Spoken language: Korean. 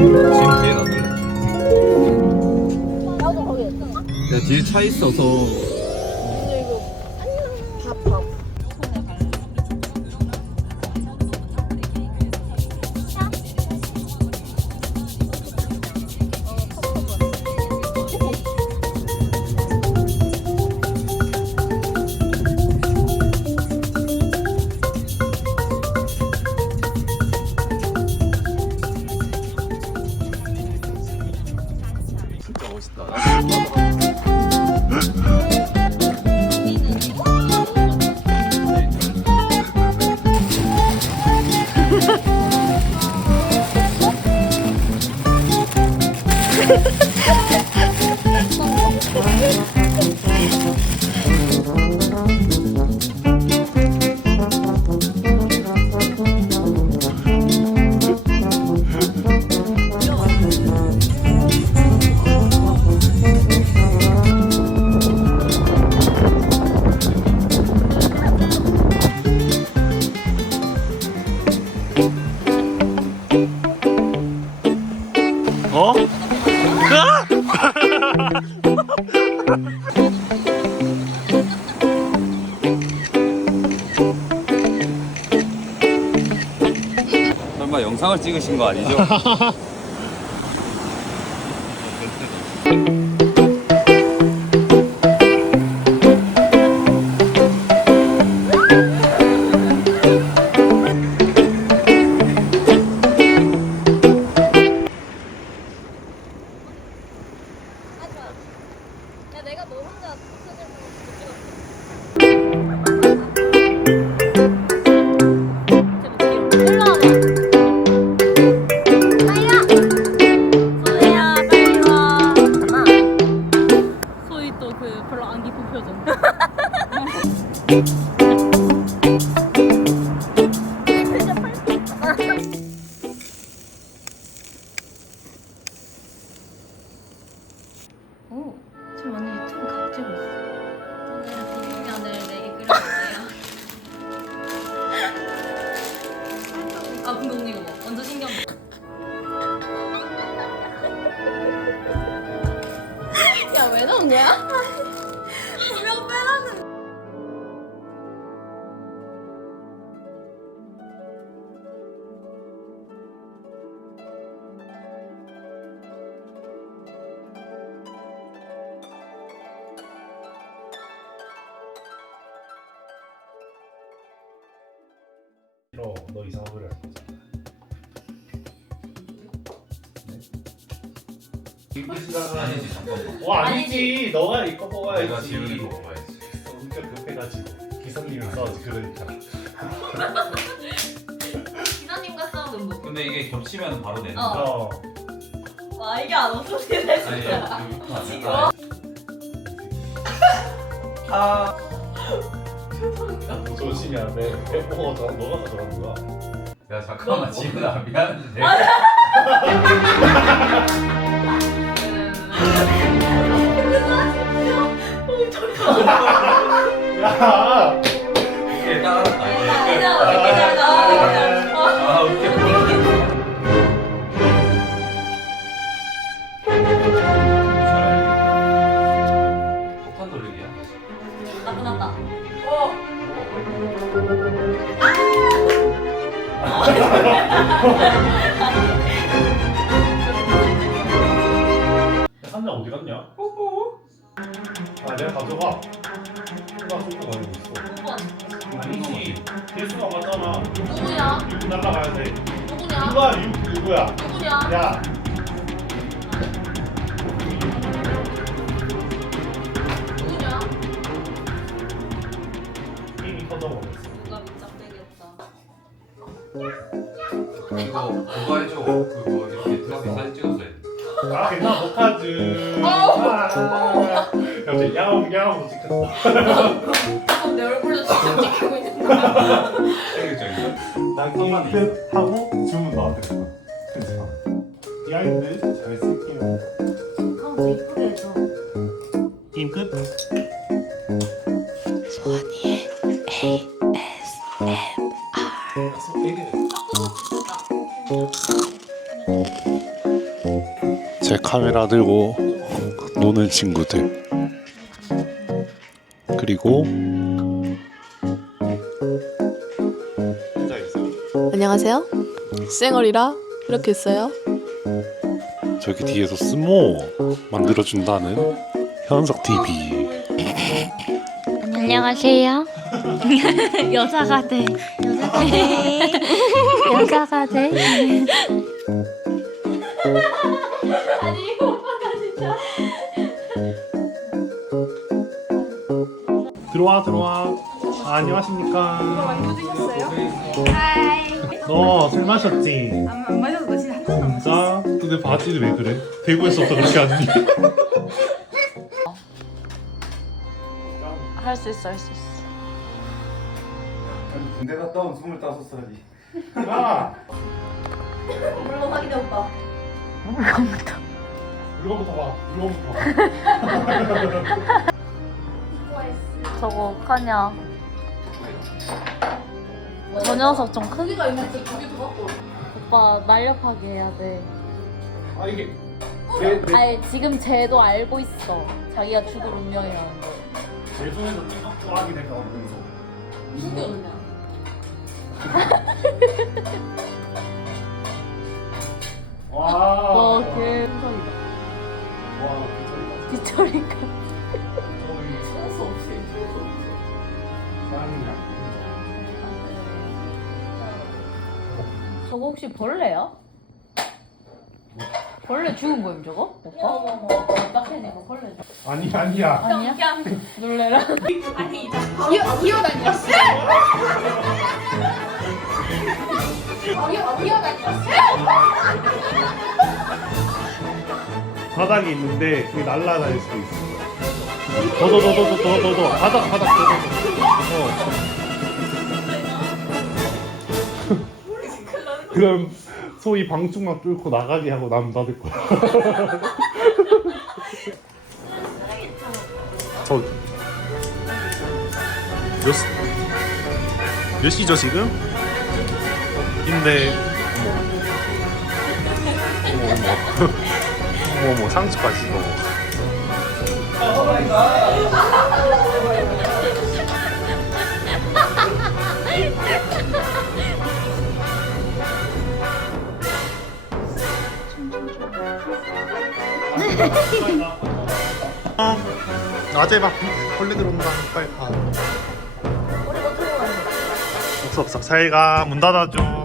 지금 뒤에 놔둘래? 나 네, 뒤에 차 있어서 멋있다. 설마 영상을 찍으신 거 아니죠? 내가 너 혼자 사진을 못 찍었어. 소희 또 그 별로 안 기쁜 표정. 야왜 나오냐? 분명 빼라는. 너, 너 이상한 소리 하 지 마. 아니지 잠깐만 와 아니지. 너가 이거 먹어야지. 내가 거 먹어야지 어, 운전 급해가지고 기사님이랑 싸우지 그러니까. 기사님과 싸우는 뭐. 근데 이게 겹치면 바로 내는 어. 거야 어. 와 이게 안 없어지네 아니 진짜. 이거 아니야 아너 조심히 안 돼. 어, 저 너가 가져가는 거야. 야 잠깐만 지훈아 미안한데 야. 이게 따라갔다 아, 아 웃겨 폭탄 돌리기야 나 끝났다. 한장 어디 갔냐? 아 내가 가져가. 누가 쏟고 가지고 있어. 아니지. 개수가 맞잖아. 누구야? 육 날라가야 돼. 누구냐? 누가 육 누구야? 누구냐? 야. 누구냐? 이미 터져버렸어. 누가 밑장빼겠다. 이거 그거 해줘 그거 이렇게 들어서 사진 해아 괜찮아 못하지. 아, 갑자기 야옹 야옹 찍혔다. 내 얼굴도 직접 찍히고 있는 거야. 끝 하고 주문 나한테 줘. 괜찮아. 비하인드 잘 쓸게요. 카운트 이쁘게 해줘. 게임 끝. 제 카메라 들고 노는 친구들 그리고 안녕하세요. 쌩얼이라 이렇게 있어요. 저기 뒤에서 스모 만들어준다는 현석 TV. 안녕하세요. 여자가 돼. 여자가 돼. 여자가 돼. 들어와 들어와. 아, 안녕하십니까. 드셨어요? 하이. 너 술 마셨지? 안, 안 마셔도 너 진짜 한 잔도 안 마셨어. 진짜? 근데 바지를 왜 그래? 대구에서부터 그렇게 하니? 할수 있어, 할 수 있어. 군대 갔다 온 25살이 야! 물론 확인해 오빠. 물건부터. 물건부터 봐. 물건부터. 저거 어떡하냐. 저 녀석 좀 크게. 여기가 있는데 저기 더 갖고. 오빠 날렵하게 해야 돼. 아 이게 내, 내, 아니 지금 쟤도 알고 있어. 자기가 죽을 운명이라는 거. 내 손에서 찌각하게 될까 보면서. 무슨 게 없냐? 와. 어, 그 순서이다. 와, 괜찮다. 뒤처리가. 천수 없이. 천수 없이. 저거 혹시 벌레야? 벌레 죽은 거임 저거? 오빠? 딱해 이거 벌레. 아니 아니야. 아니야? 놀래라. 기어 기어다녔어. 기어 기어다녔어. 바닥에 있는데 그게 날아다닐 수도 있어. 더더더더더더더 바닥 바닥 더더. 어. 그럼 소위 방충망 뚫고 나가게 하고 남 닫을 거야. 저 몇, 시- 몇 시죠 지금? 근데 어머 어머 어머 상추까지 넣 어 낮에 막 벌레 들어온다 빨리 가. 없어 없어. 잘가 문 닫아줘